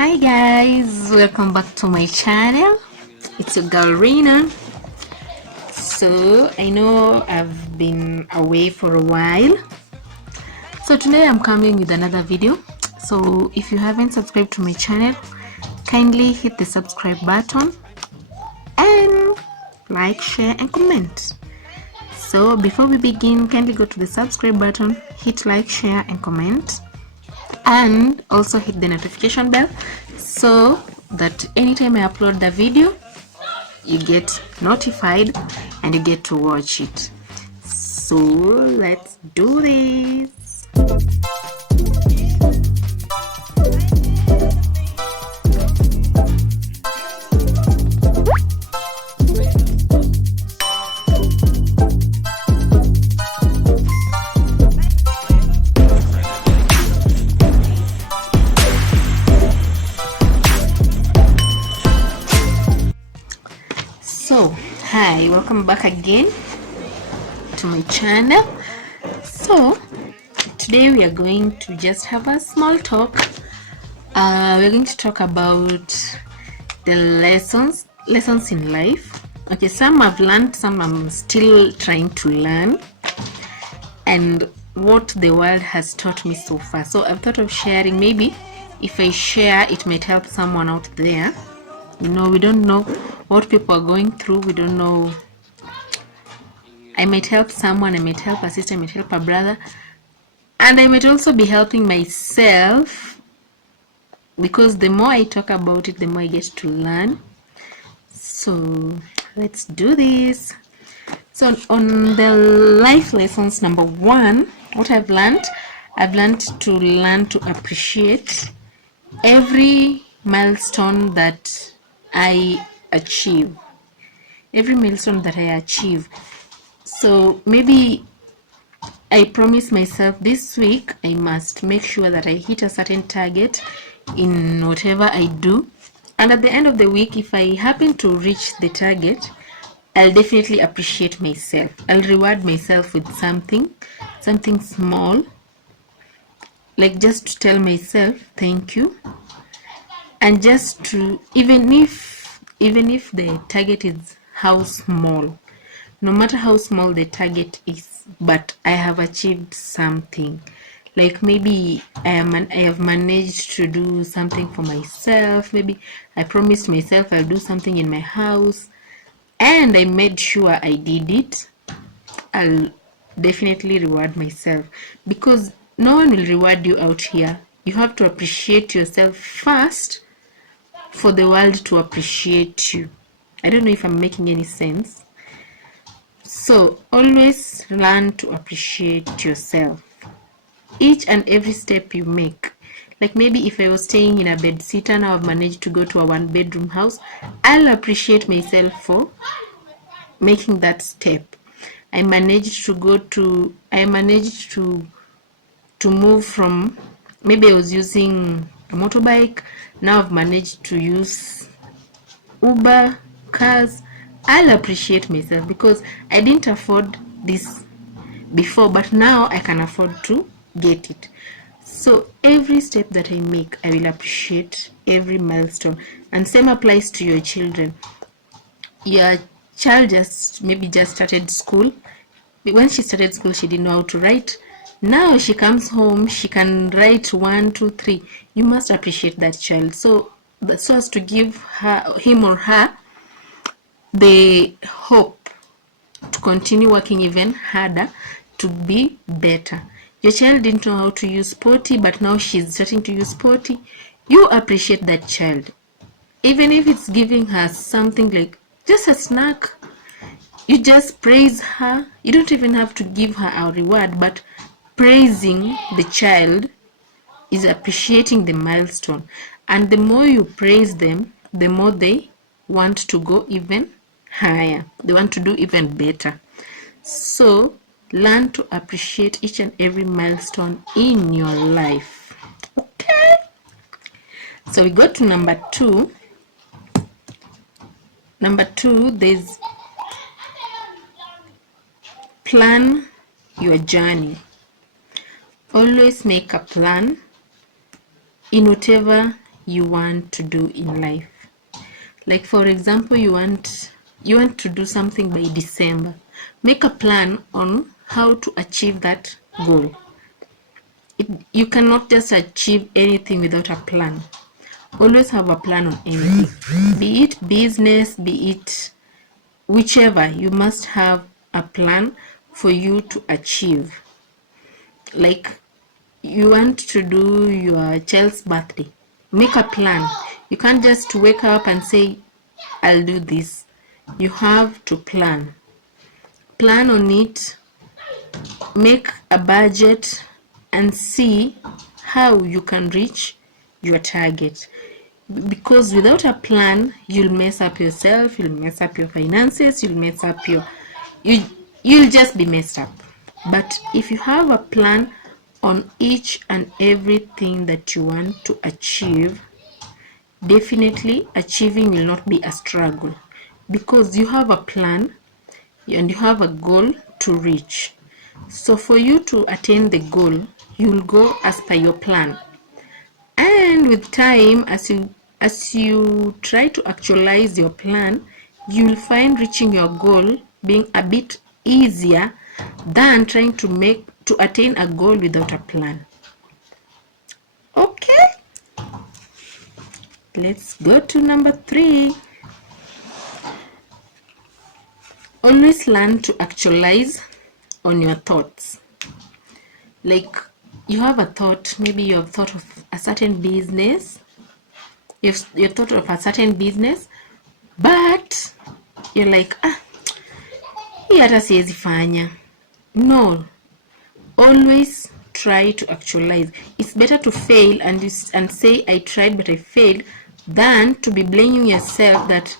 Hi guys, welcome back to my channel. It's your girl Rina. So I know I've been away for a while, so today I'm coming with another video. So if you haven't subscribed to my channel, kindly hit the subscribe button and like, share and comment. So before we begin, kindly go to the subscribe button, hit like, share and comment, and also hit the notification bell so that anytime I upload the video you get notified and you get to watch it. So let's do this. So hi, welcome back again to my channel. So today we are going to just have a small talk. We're going to talk about the lessons in life. Okay, some I've learned, some I'm still trying to learn, and what the world has taught me so far. So I've thought of sharing. Maybe if I share, it might help someone out there. You know, we don't know what people are going through. We don't know. I might help someone, I might help a sister, I might help a brother, and I might also be helping myself, because the more I talk about it, the more I get to learn. So let's do this. So on the life lessons, number one, what I've learned to learn to appreciate every milestone that I achieve. Every milestone that I achieve. So maybe I promise myself this week I must make sure that I hit a certain target in whatever I do. And at the end of the week, if I happen to reach the target, I'll definitely appreciate myself. I'll reward myself with something small, like just to tell myself thank you, and just to, even if the target is how small, no matter how small the target is, but I have achieved something. Like maybe I have managed to do something for myself. Maybe I promised myself I'll do something in my house and I made sure I did it. I'll definitely reward myself, because no one will reward you out here. You have to appreciate yourself first for the world to appreciate you. I don't know if I'm making any sense. So always learn to appreciate yourself. Each and every step you make. Like maybe if I was staying in a bed sitter, now I've managed to go to a one bedroom house, I'll appreciate myself for making that step. I managed to move from, maybe I was using a motorbike, now I've managed to use Uber, cars. I'll appreciate myself because I didn't afford this before, but now I can afford to get it. So every step that I make, I will appreciate every milestone. And same applies to your children. Your child maybe just started school. When she started school, she didn't know how to write. Now she comes home, she can write 1, 2, 3. You must appreciate that child. So as to give him or her the hope to continue working even harder to be better. Your child didn't know how to use potty, but now she's starting to use potty. You appreciate that child. Even if it's giving her something like just a snack, you just praise her. You don't even have to give her a reward, but praising the child is appreciating the milestone. And the more you praise them, the more they want to go even higher. They want to do even better. So learn to appreciate each and every milestone in your life. Okay. So we go to number two. Number two, there's plan your journey. Always make a plan in whatever you want to do in life. Like for example, you want to do something by December. Make a plan on how to achieve that goal. You cannot just achieve anything without a plan. Always have a plan on anything. Be it business, be it whichever, you must have a plan for you to achieve. Like you want to do your child's birthday. Make a plan. You can't just wake up and say, I'll do this. You have to plan. Plan on it, make a budget, and see how you can reach your target. Because without a plan, you'll mess up yourself, you'll mess up your finances, you'll mess up you'll just be messed up. But if you have a plan on each and everything that you want to achieve, definitely achieving will not be a struggle, because you have a plan and you have a goal to reach. So for you to attain the goal, you'll go as per your plan. And with time, as you try to actualize your plan, you'll find reaching your goal being a bit easier than trying to attain a goal without a plan. Okay, let's go to number 3. Always learn to actualize on your thoughts. Like you have a thought, maybe you have thought of a certain business, you've thought of a certain business, but you're like, hii hata siwezi fanya. No, always try to actualize. It's better to fail and say I tried but I failed than to be blaming yourself that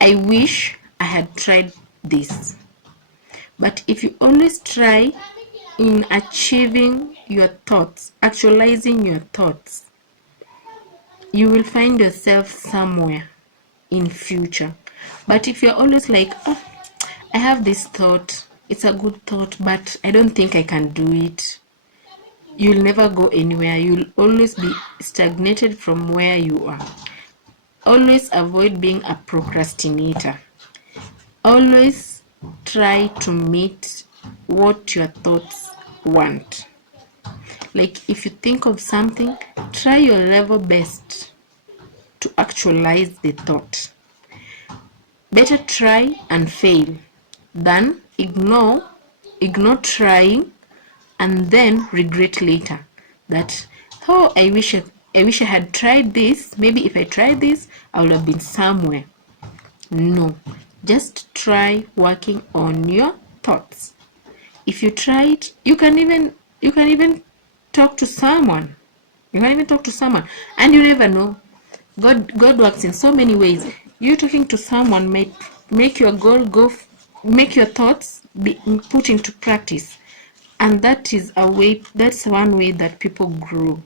I wish I had tried this. But if you always try in achieving your thoughts, actualizing your thoughts, you will find yourself somewhere in future. But if you're always like, I have this thought, it's a good thought, but I don't think I can do it, you'll never go anywhere. You'll always be stagnated from where you are. Always avoid being a procrastinator. Always try to meet what your thoughts want. Like if you think of something, try your level best to actualize the thought. Better try and fail than ignore trying and then regret later that, oh, I wish I had tried this. Maybe if I tried this, I would have been somewhere. No, just try working on your thoughts. If you try it, you can even talk to someone. You can even talk to someone, and you never know. God works in so many ways. You talking to someone might make your goal make your thoughts be put into practice, and that's one way that people grow.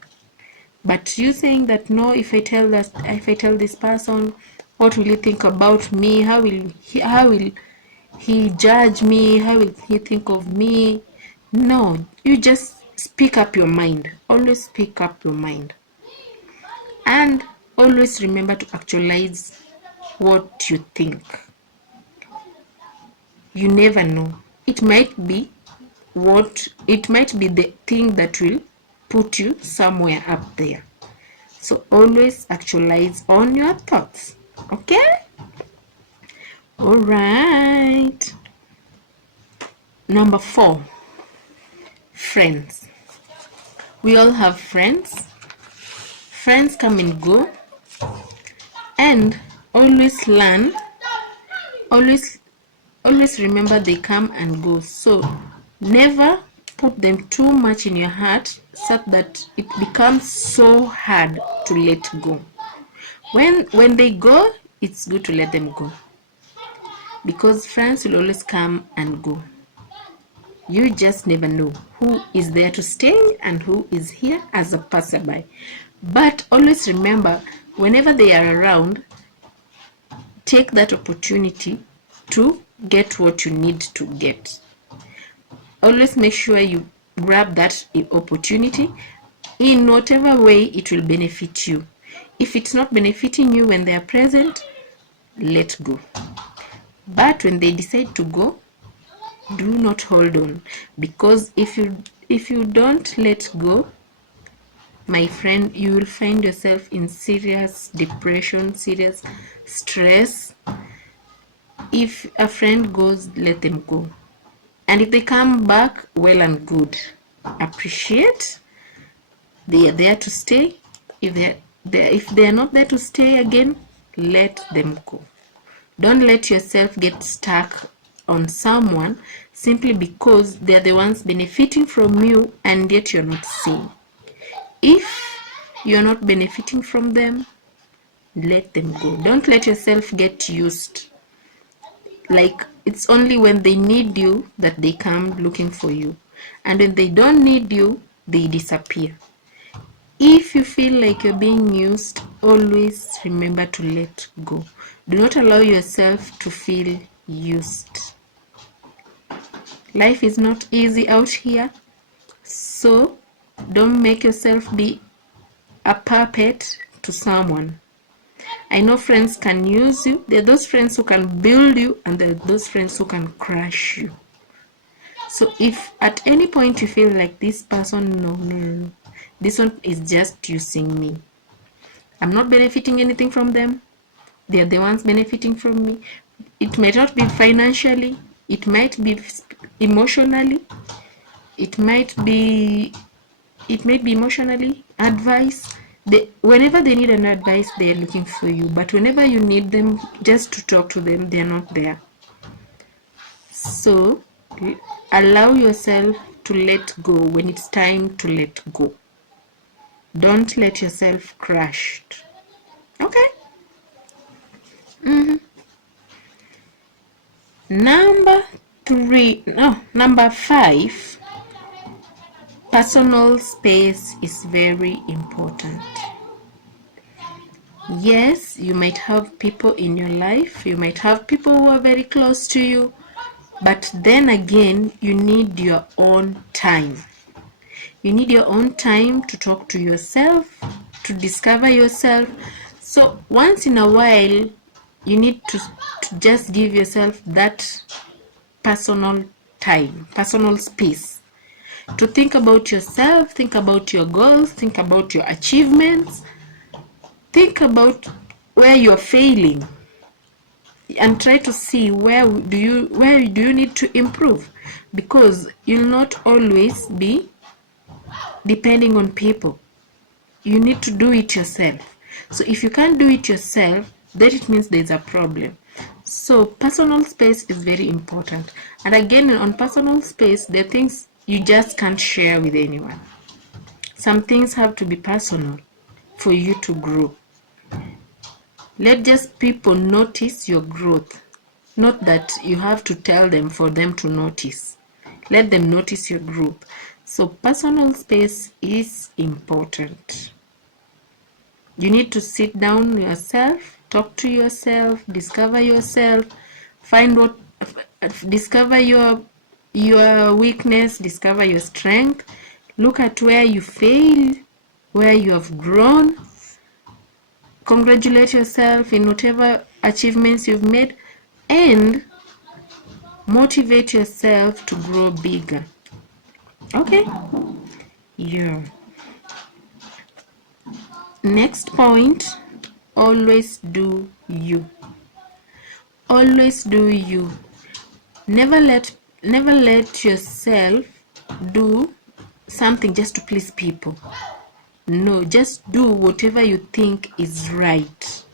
But you saying that, no, if I tell this person, what will he think about me? How will he judge me? How will he think of me? No, you just speak up your mind. Always speak up your mind. And always remember to actualize what you think. You never know. It might be the thing that will put you somewhere up there. So always actualize on your thoughts. Okay? All right. Number 4. Friends. We all have friends. Friends come and go. And always remember they come and go. So never put them too much in your heart so that it becomes so hard to let go. When they go, it's good to let them go, because friends will always come and go. You just never know who is there to stay and who is here as a passerby. But always remember, whenever they are around, take that opportunity to get what you need to get. Always make sure you grab that opportunity in whatever way it will benefit you. If it's not benefiting you when they are present, let go. But when they decide to go, do not hold on, because if you don't let go, my friend, you will find yourself in serious depression, serious stress. If a friend goes, let them go. And if they come back, well and good. Appreciate. They are there to stay. If they are not there to stay again, let them go. Don't let yourself get stuck on someone simply because they're the ones benefiting from you and yet you're not seeing. If you're not benefiting from them, let them go. Don't let yourself get used. Like it's only when they need you that they come looking for you. And when they don't need you, they disappear. If you feel like you're being used, always remember to let go. Do not allow yourself to feel used. Life is not easy out here, so don't make yourself be a puppet to someone. I know friends can use you. There are those friends who can build you, and there are those friends who can crush you. So if at any point you feel like this person, no, this one is just using me, I'm not benefiting anything from them, they're the ones benefiting from me. It may not be financially, it might be emotionally, it might be emotionally, advice. Whenever they need an advice, they are looking for you. But whenever you need them just to talk to them, they are not there. So allow yourself to let go when it's time to let go. Don't let yourself crushed. Okay? Number 5, personal space is very important. Yes, you might have people in your life, you might have people who are very close to you, but then again, you need your own time. You need your own time to talk to yourself, to discover yourself. So once in a while, you need to just give yourself that personal time, personal space, to think about yourself, think about your goals, think about your achievements, think about where you're failing, and try to see where do you need to improve, because you'll not always be depending on people. You need to do it yourself. So if you can't do it yourself, then it means there's a problem. So personal space is very important. And again, on personal space, there are things you just can't share with anyone. Some things have to be personal for you to grow. Let just people notice your growth, not that you have to tell them for them to notice. Let them notice your growth. So personal space is important. You need to sit down yourself, talk to yourself, discover yourself, discover your weakness, discover your strength, look at where you failed, where you have grown, congratulate yourself in whatever achievements you've made, and motivate yourself to grow bigger. Okay? Yeah. Next point, always do you. Always do you. Never let yourself do something just to please people. No, just do whatever you think is right.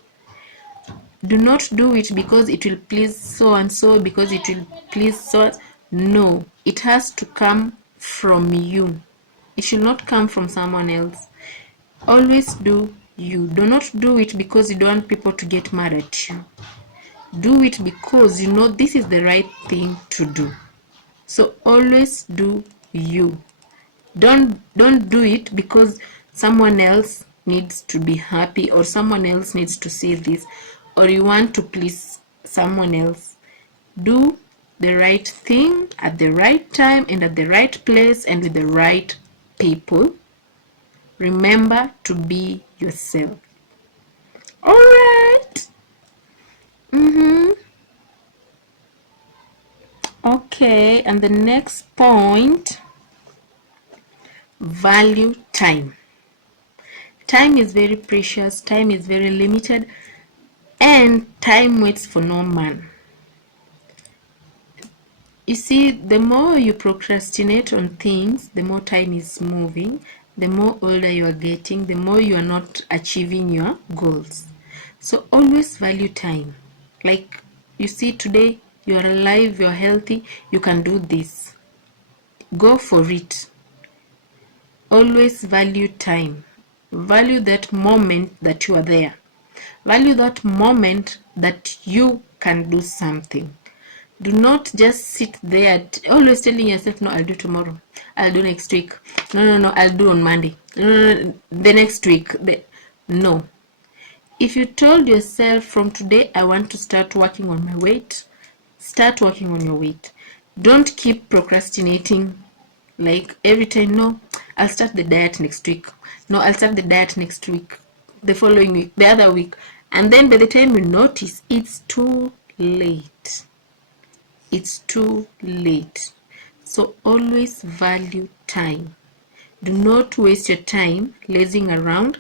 Do not do it because it will please so and so, because it will please so. No, it has to come from you. It should not come from someone else. Always do you. Do not do it because you don't want people to get mad at you. Do it because you know this is the right thing to do. So always do you. Don't do it because someone else needs to be happy, or someone else needs to see this, or you want to please someone else. Do the right thing at the right time and at the right place and with the right people. Remember to be yourself. All right. Okay, and the next point, value time. Time is very precious, time is very limited, and time waits for no man. You see, the more you procrastinate on things, the more time is moving, the more older you are getting, the more you are not achieving your goals. So always value time. Like you see, today you are alive, you are healthy, you can do this. Go for it. Always value time. Value that moment that you are there. Value that moment that you can do something. Do not just sit there always telling yourself, no, I'll do tomorrow. I'll do next week. No, I'll do on Monday. No, the next week. No. If you told yourself from today, I want to start working on my weight, start working on your weight. Don't keep procrastinating like every time. No, I'll start the diet next week. No, I'll start the diet next week, the following week, the other week. And then by the time you notice, it's too late. It's too late. So always value time. Do not waste your time lazing around.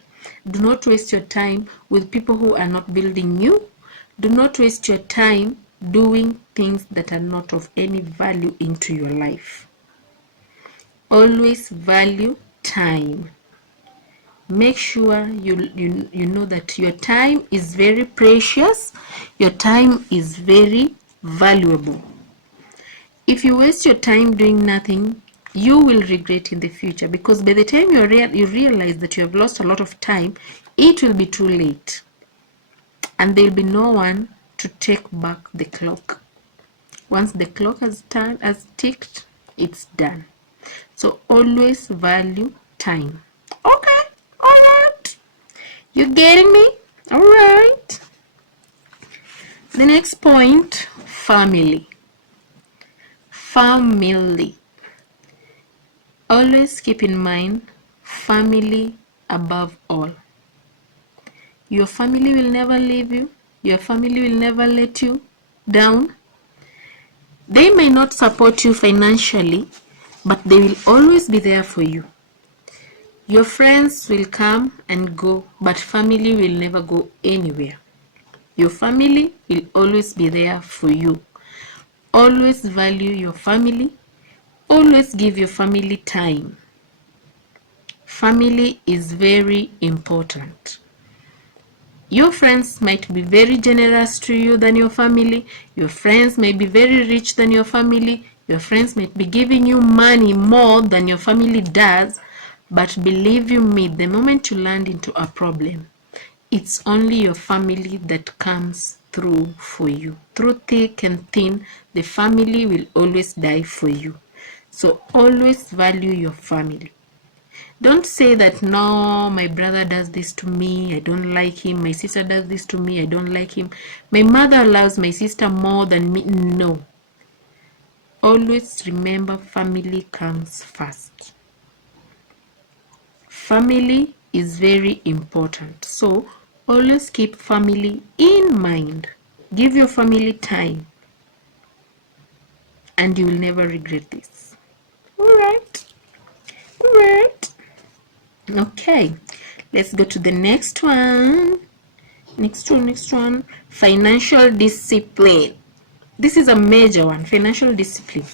Do not waste your time with people who are not building you. Do not waste your time doing things that are not of any value into your life. Always value time. Make sure you know that your time is very precious. Your time is very valuable. If you waste your time doing nothing, you will regret in the future, because by the time you realize that you have lost a lot of time, it will be too late. And there will be no one to take back the clock. Once the clock has ticked, it's done. So always value time. Okay, alright. You getting me? Alright. The next point, family. Family. Always keep in mind, family above all. Your family will never leave you. Your family will never let you down. They may not support you financially, but they will always be there for you. Your friends will come and go, but family will never go anywhere. Your family will always be there for you. Always value your family. Always give your family time. Family is very important. Your friends might be very generous to you than your family. Your friends may be very rich than your family. Your friends might be giving you money more than your family does. But believe you me, the moment you land into a problem, it's only your family that comes through for you. Through thick and thin, the family will always die for you. So always value your family. Don't say that, no, my brother does this to me, I don't like him. My sister does this to me, I don't like him. My mother loves my sister more than me. No. Always remember, family comes first. Family is very important. So always keep family in mind. Give your family time, and you will never regret this. Alright. Alright. Okay. Let's go to the next one. Next one, financial discipline. This is a major one, financial discipline.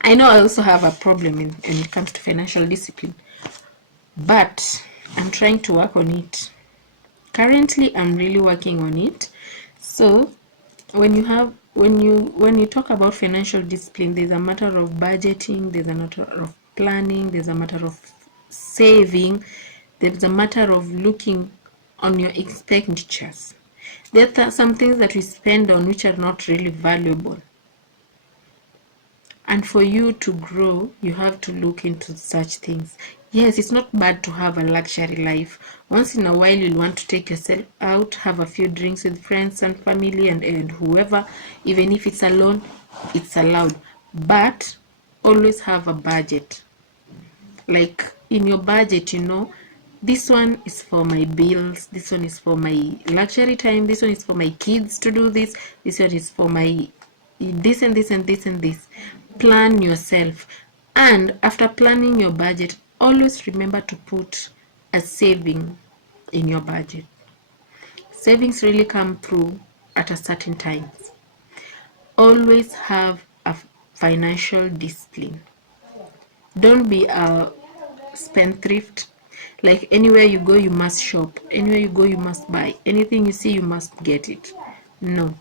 I know I also have a problem when it comes to financial discipline, but I'm trying to work on it. Currently, I'm really working on it. So when you talk about financial discipline, there's a matter of budgeting, there's a matter of planning, there's a matter of saving, there's a matter of looking on your expenditures. There are some things that we spend on which are not really valuable. And for you to grow, you have to look into such things. Yes, it's not bad to have a luxury life. Once in a while, you'll want to take yourself out, have a few drinks with friends and family and whoever. Even if it's alone, it's allowed. But always have a budget. Like in your budget, This one is for my bills, this one is for my luxury time, this one is for my kids to do this one is for my this and this and this and this. Plan yourself, and after planning your budget, always remember to put a saving in your budget. Savings really come through at a certain time. Always have a financial discipline. Don't be a spendthrift, like anywhere you go you must shop, anywhere you go you must buy, anything you see you must get it. No,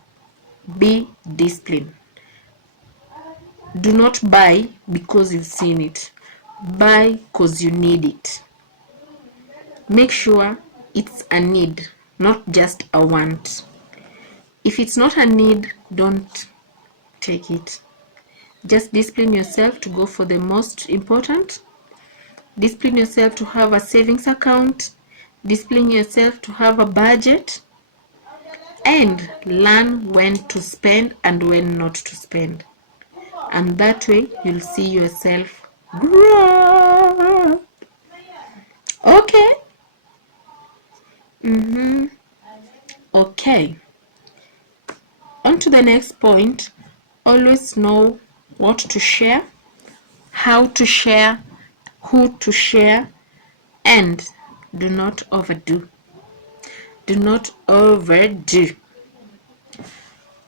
be disciplined. Do not buy because you've seen it. Buy because you need it. Make sure it's a need, not just a want. If it's not a need, don't take it. Just discipline yourself to go for the most important. Discipline yourself to have a savings account. Discipline yourself to have a budget. And learn when to spend and when not to spend. And that way you'll see yourself grow. Okay. Okay. On to the next point. Always know what to share, how to share, who to share, and do not overdo. Do not overdo.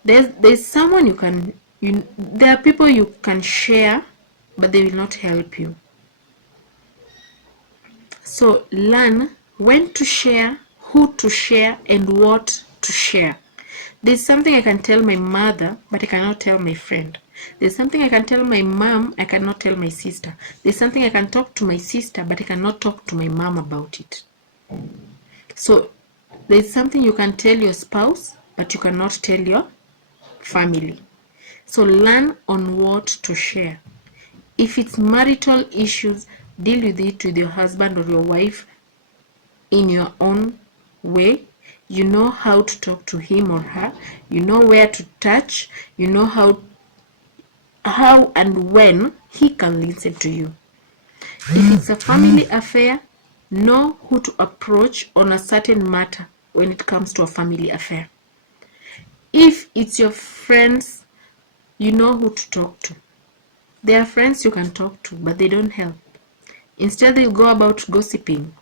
There's someone there are people you can share, but they will not help you. So learn when to share, who to share, and what to share. There's something I can tell my mother, but I cannot tell my friend. There's something I can tell my mom, I cannot tell my sister. There's something I can talk to my sister, but I cannot talk to my mom about it. So there's something you can tell your spouse, but you cannot tell your family. So learn on what to share. If it's marital issues, deal with it with your husband or your wife in your own way. You know how to talk to him or her. You know where to touch. You know how and when he can listen to you. If it's a family affair, know who to approach on a certain matter when it comes to a family affair. If it's your friends, you know who to talk to. There are friends you can talk to, but they don't help. Instead, they'll go about gossiping.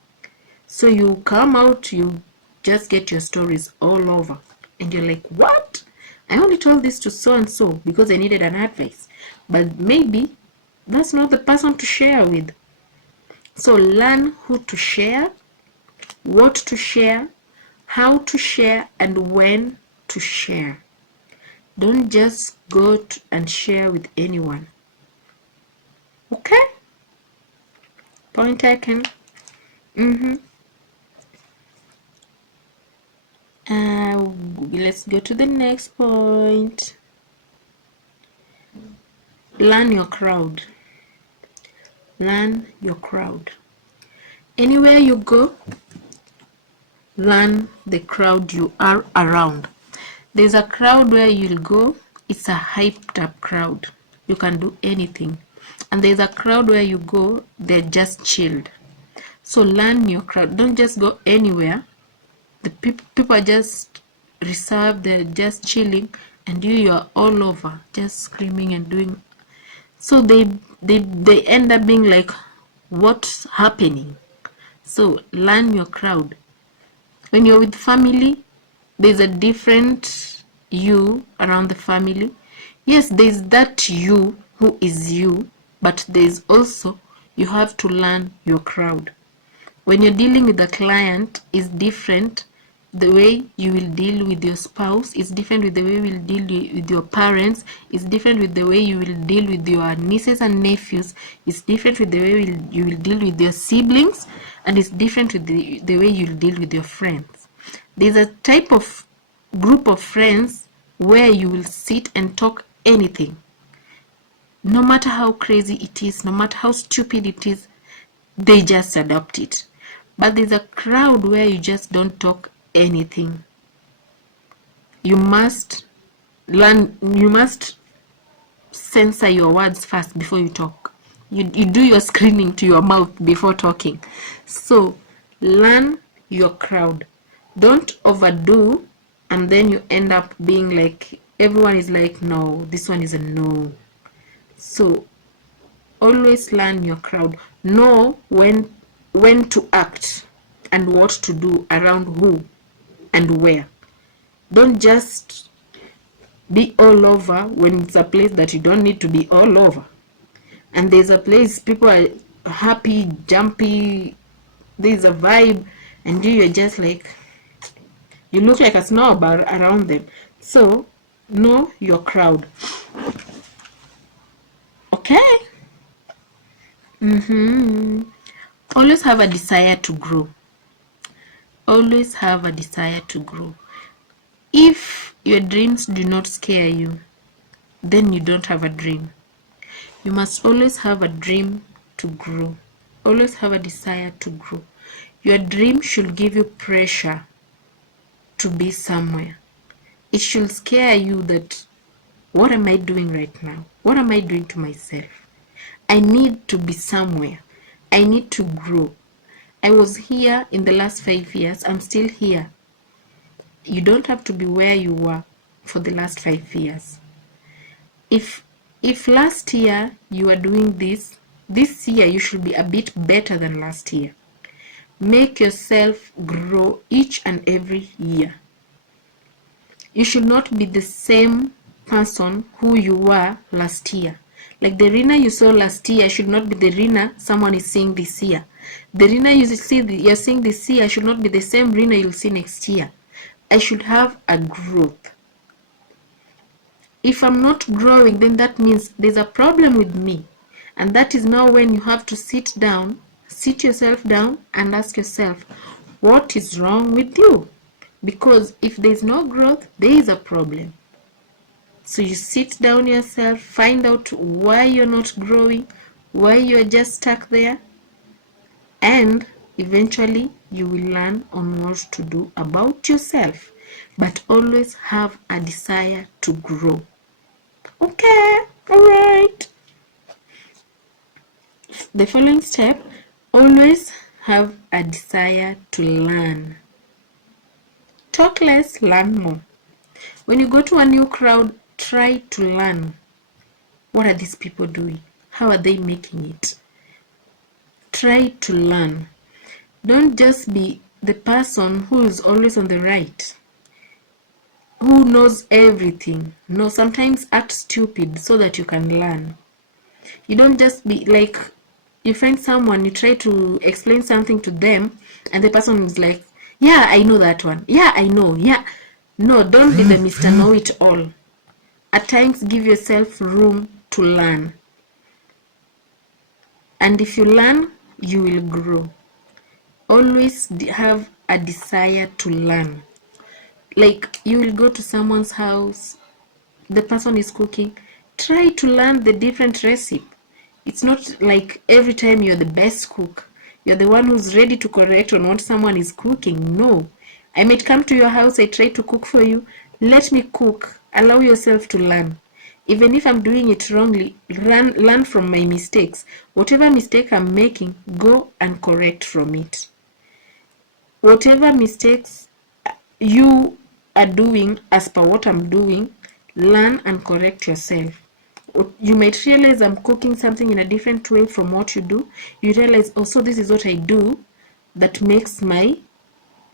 So you come out, you just get your stories all over. And you're like, what? I only told this to so-and-so because I needed an advice. But maybe that's not the person to share with. So learn who to share, what to share, how to share, and when to share. Don't just go and share with anyone. Okay? Point taken. Let's go to the next point. Learn your crowd. Learn your crowd. Anywhere you go, learn the crowd you are around. There's a crowd where you'll go, it's a hyped up crowd. You can do anything. And there's a crowd where you go, they're just chilled. So learn your crowd. Don't just go anywhere. The people are just reserved, they're just chilling, and you're all over, just screaming and doing. So they end up being like, what's happening? So learn your crowd. When you're with family, there's a different you around the family. Yes, there's that you who is you, but there's also, you have to learn your crowd. When you're dealing with a client, is different. The way you will deal with your spouse is different with the way you will deal with your parents. It's different with the way you will deal with your nieces and nephews. It's different with the way you will deal with your siblings, and it's different with the way you will deal with your friends. There's a type of group of friends where you will sit and talk anything. No matter how crazy it is, no matter how stupid it is, they just adopt it. But there's a crowd where you just don't talk anything. You must learn, you must censor your words first before you talk. You do your screening to your mouth before talking. So Learn your crowd. Don't overdo and then you end up being like, everyone is like, no, this one is a no. So always learn your crowd. Know when to act and what to do around who and where. Don't just be all over when it's a place that you don't need to be all over. And there's a place people are happy, jumpy, there's a vibe, and you're just like, you look like a snob around them. So know your crowd. Okay. Always have a desire to grow. Always have a desire to grow. If your dreams do not scare you, then you don't have a dream. You must always have a dream to grow. Always have a desire to grow. Your dream should give you pressure to be somewhere. It should scare you that, what am I doing right now? What am I doing to myself? I need to be somewhere. I need to grow. I was here in the last 5 years. I'm still here. You don't have to be where you were for the last 5 years. If last year you are doing this year you should be a bit better than last year. Make yourself grow each and every year. You should not be the same person who you were last year. Like the Rina you saw last year should not be the Rina someone is seeing this year. The Rina you're seeing this year should not be the same Rina you'll see next year. I should have a growth. If I'm not growing, then that means there's a problem with me. And that is now when you have to sit yourself down and ask yourself, what is wrong with you? Because if there's no growth, there is a problem. So you sit down yourself, find out why you're not growing, why you're just stuck there, and eventually you will learn on what to do about yourself. But always have a desire to grow. Okay, alright. The following step, always have a desire to learn. Talk less, learn more. When you go to a new crowd, try to learn. What are these people doing? How are they making it? Try to learn. Don't just be the person who is always on the right, who knows everything. No, sometimes act stupid so that you can learn. You don't just be like, you find someone, you try to explain something to them, and the person is like, yeah, I know that one. Yeah, I know. Yeah. No, don't be the Mr. Know-it-all. At times, give yourself room to learn. And if you learn, you will grow. Always have a desire to learn. Like, you will go to someone's house, the person is cooking, try to learn the different recipe. It's not like every time you're the best cook, you're the one who's ready to correct on what someone is cooking. No, I might come to your house, I try to cook for you, let me cook. Allow yourself to learn. Even if I'm doing it wrongly, learn from my mistakes. Whatever mistake I'm making, go and correct from it. Whatever mistakes you are doing as per what I'm doing, learn and correct yourself. You might realize I'm cooking something in a different way from what you do. You realize, oh, so this is what I do that makes my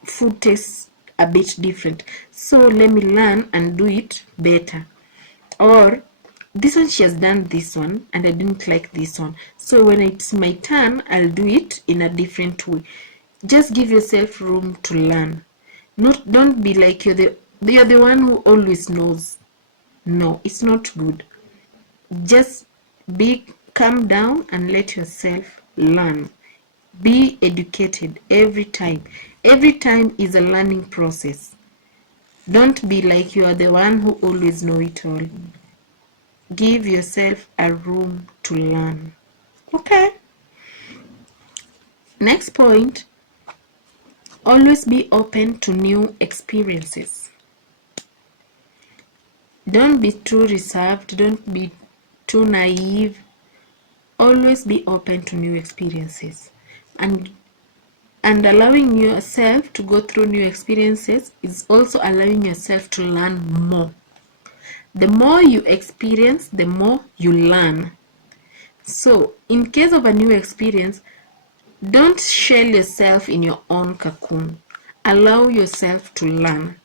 food taste a bit different. So let me learn and do it better. Or this one, she has done this one and I didn't like this one. So when it's my turn, I'll do it in a different way. Just give yourself room to learn. Don't be like you're the one who always knows. No, it's not good. Just calm down and let yourself learn. Be educated every time. Every time is a learning process. Don't be like you are the one who always know it all. Give yourself a room to learn. Okay. Next point, always be open to new experiences. Don't be too reserved. Don't be too naive. Always be open to new experiences. And And allowing yourself to go through new experiences is also allowing yourself to learn more. The more you experience, the more you learn. So, in case of a new experience, don't shell yourself in your own cocoon. Allow yourself to learn.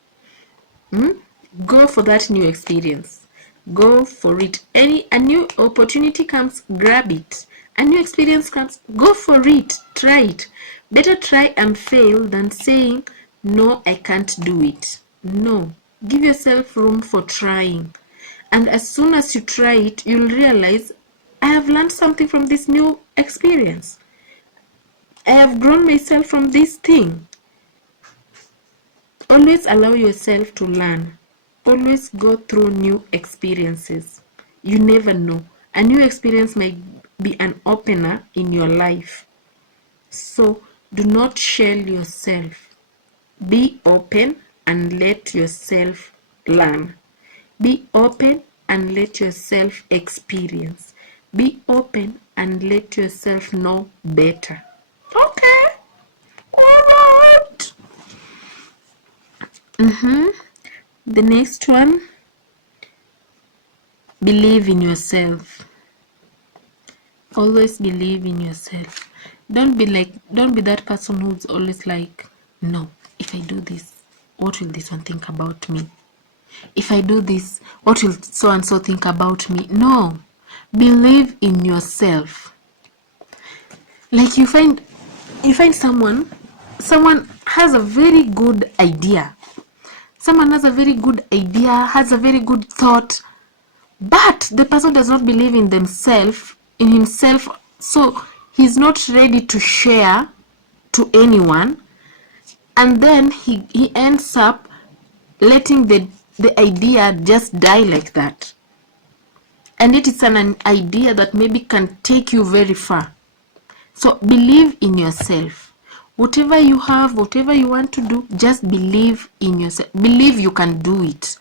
Go for that new experience. Go for it. A new opportunity comes, grab it. A new experience comes, go for it. Try it. Better try and fail than saying, no, I can't do it. No. Give yourself room for trying. And as soon as you try it, you'll realize, I have learned something from this new experience. I have grown myself from this thing. Always allow yourself to learn. Always go through new experiences. You never know. A new experience might be an opener in your life. So do not shell yourself. Be open and let yourself learn. Be open and let yourself experience. Be open and let yourself know better. Okay. Alright. The next one, believe in yourself. Always believe in yourself. Don't be that person who's always like, no, if I do this, what will this one think about me? If I do this, what will so and so think about me? No. Believe in yourself. Like you find someone has a very good idea. Someone has a very good idea, has a very good thought, but the person does not believe in himself, so he's not ready to share to anyone, and then he ends up letting the idea just die like that. And it is an idea that maybe can take you very far. So believe in yourself. Whatever you have, whatever you want to do, just believe in yourself. Believe you can do it.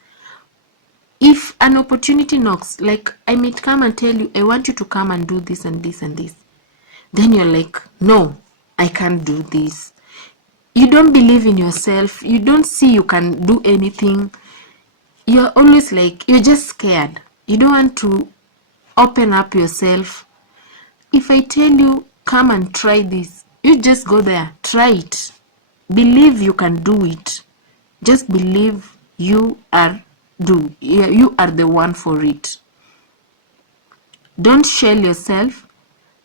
If an opportunity knocks, like I might come and tell you, I want you to come and do this and this and this. Then you're like, no, I can't do this. You don't believe in yourself. You don't see you can do anything. You're always like, you're just scared. You don't want to open up yourself. If I tell you, come and try this, you just go there, try it. Believe you can do it. Just believe you are the one for it. Don't shell yourself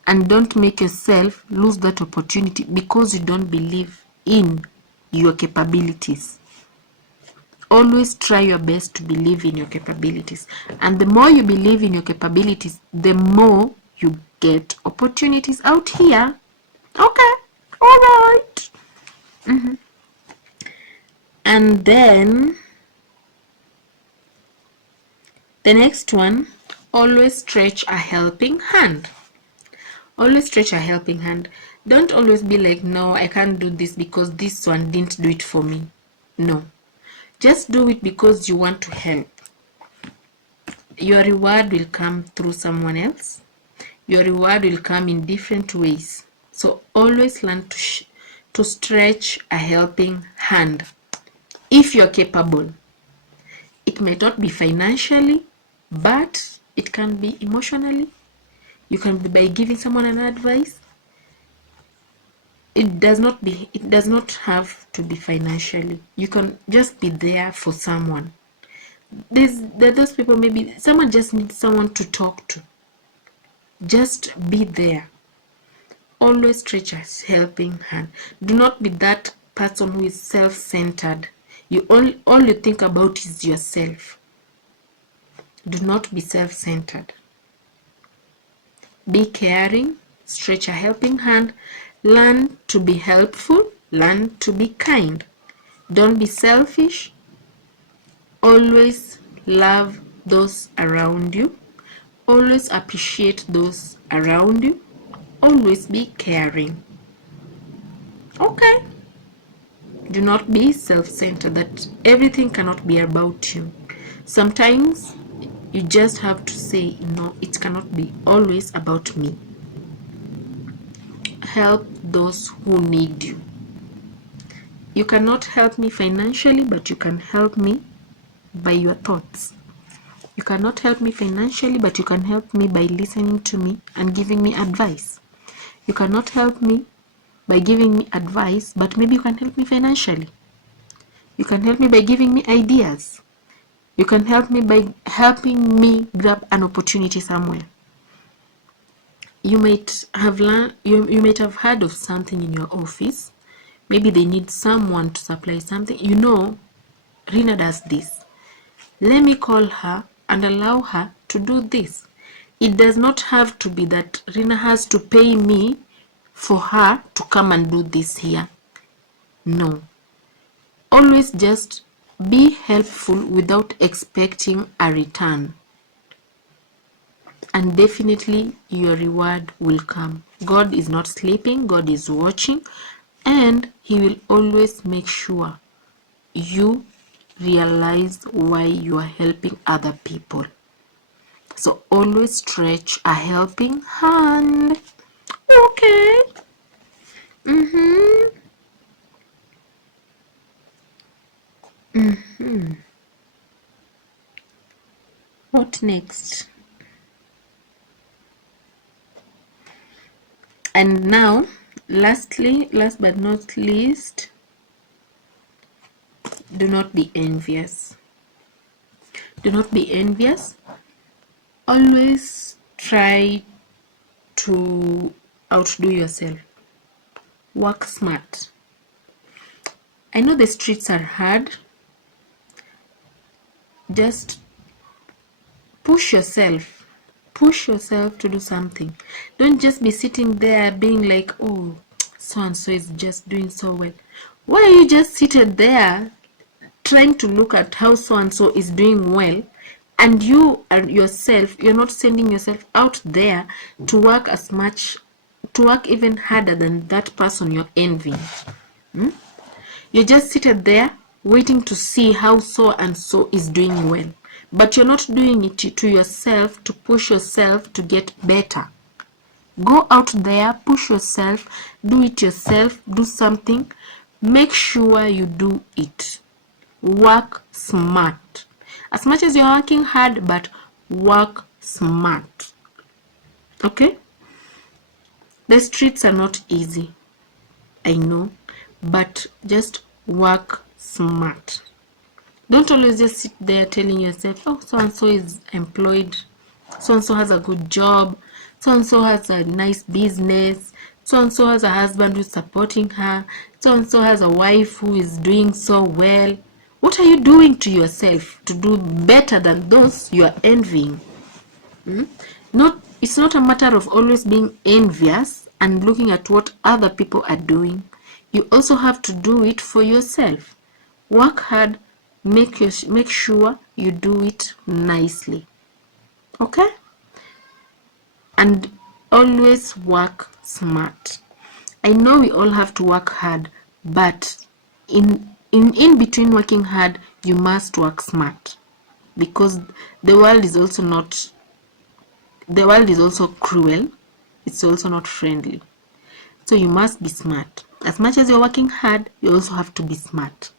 and don't make yourself lose that opportunity because you don't believe in your capabilities. Always try your best to believe in your capabilities. And the more you believe in your capabilities, the more you get opportunities out here. Okay, all right. And then the next one, always stretch a helping hand. Always stretch a helping hand. Don't always be like, no, I can't do this because this one didn't do it for me. No. Just do it because you want to help. Your reward will come through someone else. Your reward will come in different ways. So always learn to stretch a helping hand. If you're capable. It may not be financially, but it can be emotionally. You can be by giving someone an advice. It does not have to be financially. You can just be there for someone. There are those people, maybe someone just needs someone to talk to. Just be there. Always stretch a helping hand. Do not be that person who is self-centered. All you think about is yourself. Do not be self-centered. Be caring, stretch a helping hand, learn to be helpful, learn to be kind. Don't be selfish. Always love those around you. Always appreciate those around you. Always be caring. Okay. Do not be self-centered, that everything cannot be about you. Sometimes you just have to say, no, it cannot be always about me. Help those who need you. You cannot help me financially, but you can help me by your thoughts. You cannot help me financially, but you can help me by listening to me and giving me advice. You cannot help me by giving me advice, but maybe you can help me financially. You can help me by giving me ideas. You can help me by helping me grab an opportunity somewhere. You might have you might have heard of something in your office. Maybe they need someone to supply something. You know, Rina does this. Let me call her and allow her to do this. It does not have to be that Rina has to pay me for her to come and do this here. No. Always just be helpful without expecting a return. And definitely your reward will come. God is not sleeping, God is watching, and He will always make sure you realize why you are helping other people. So always stretch a helping hand. Okay. What next? And now, lastly, last but not least, do not be envious. Do not be envious. Always try to outdo yourself. Work smart. I know the streets are hard. Just push yourself. Push yourself to do something. Don't just be sitting there being like, oh, so and so is just doing so well. Why are you just seated there trying to look at how so and so is doing well, and you and yourself, you're not sending yourself out there to work as much, to work even harder than that person you're envying? You're just seated there waiting to see how so and so is doing well, but you're not doing it to yourself, to push yourself to get better. Go out there, push yourself, do it yourself, do something. Make sure you do it. Work smart. As much as you're working hard, but work smart. Okay? The streets are not easy, I know, but just work smart. Don't always just sit there telling yourself, oh, so and so is employed, so and so has a good job, so and so has a nice business, so and so has a husband who's supporting her, so and so has a wife who is doing so well. What are you doing to yourself to do better than those you are envying? It's not a matter of always being envious and looking at what other people are doing. You also have to do it for yourself. Work hard, make sure you do it nicely. Okay? And always work smart. I know we all have to work hard, but in between working hard, you must work smart, because the world is also cruel. It's also not friendly. So you must be smart. As much as you're working hard, you also have to be smart.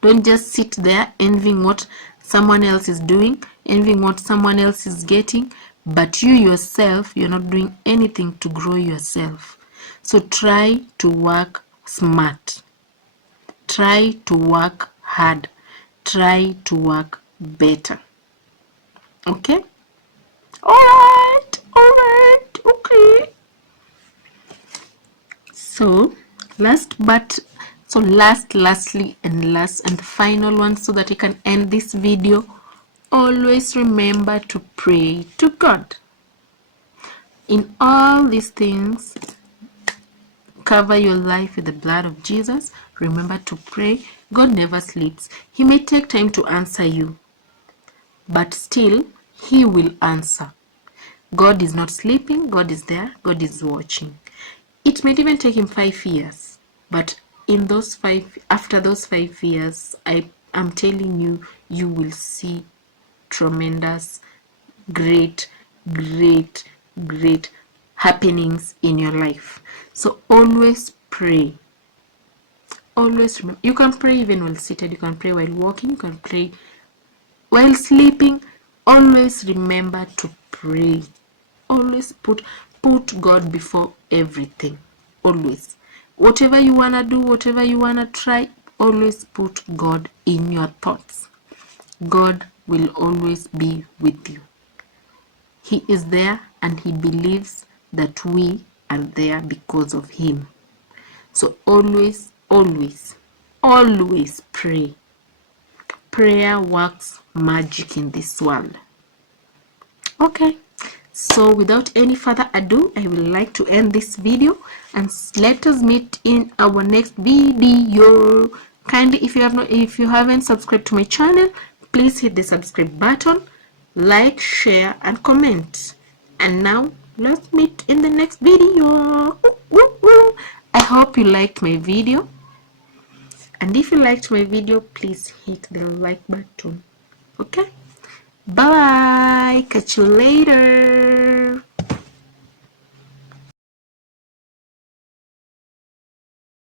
Don't just sit there envying what someone else is doing, envying what someone else is getting, but you yourself, you're not doing anything to grow yourself. So try to work smart. Try to work hard. Try to work better. Okay? Alright, okay. So, lastly, and the final one, so that I can end this video, always remember to pray to God. In all these things, cover your life with the blood of Jesus. Remember to pray. God never sleeps. He may take time to answer you, but still, He will answer. God is not sleeping. God is there. God is watching. It might even take Him 5 years, but after those 5 years, I'm telling you, you will see tremendous, great, great, great happenings in your life. So always pray. always remember. You can pray even while seated, you can pray while walking, you can pray while sleeping. Always remember to pray. Always put God before everything. Always. Whatever you want to do, whatever you want to try, always put God in your thoughts. God will always be with you. He is there, and he believes that we are there because of him. So always, always, always pray. Prayer works magic in this world. Okay, so without any further ado, I would like to end this video, and let us meet in our next video. Kindly, if you haven't subscribed to my channel, please hit the subscribe button, like, share, and comment. And now let's meet in the next video. I hope you liked my video, and if you liked my video, please hit the like button. Okay, bye, catch you later.